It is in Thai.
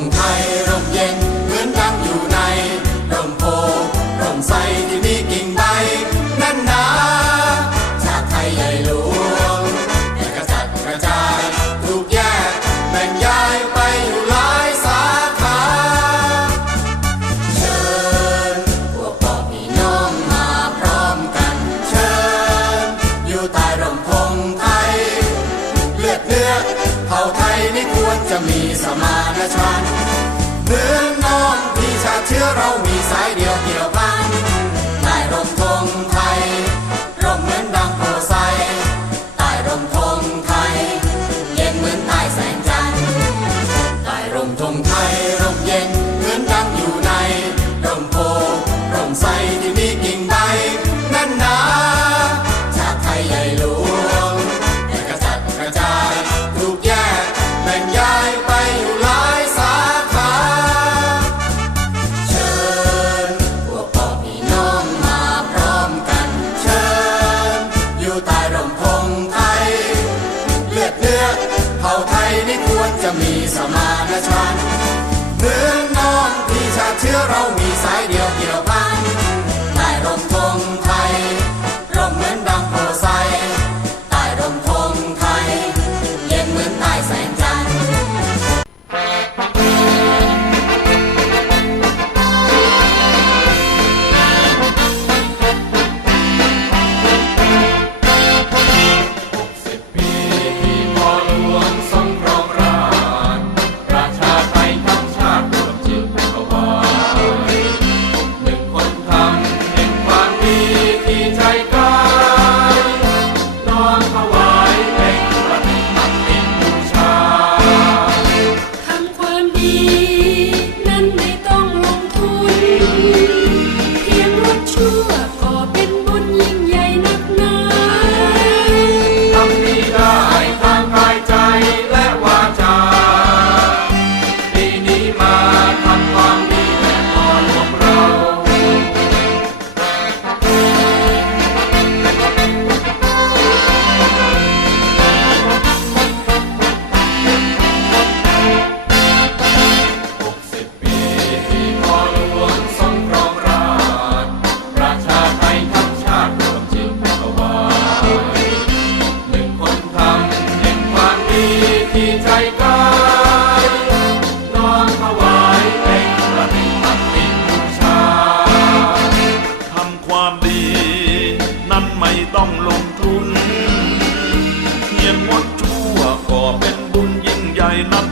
งไทย around me. เผ่าไทยไม่ควรจะมีสมานฉันเมืองนอนที่ชาติเชื้อเรามีสายเดียวเกี่ยวพัน ที่ใจ ใจกายน้อมถวาเป็นประดิษบูชาทำความดี นั้นไม่ต้องลงทุนเพียงงดชั่ก็เป็นบุญยิ่งใหญ่นับ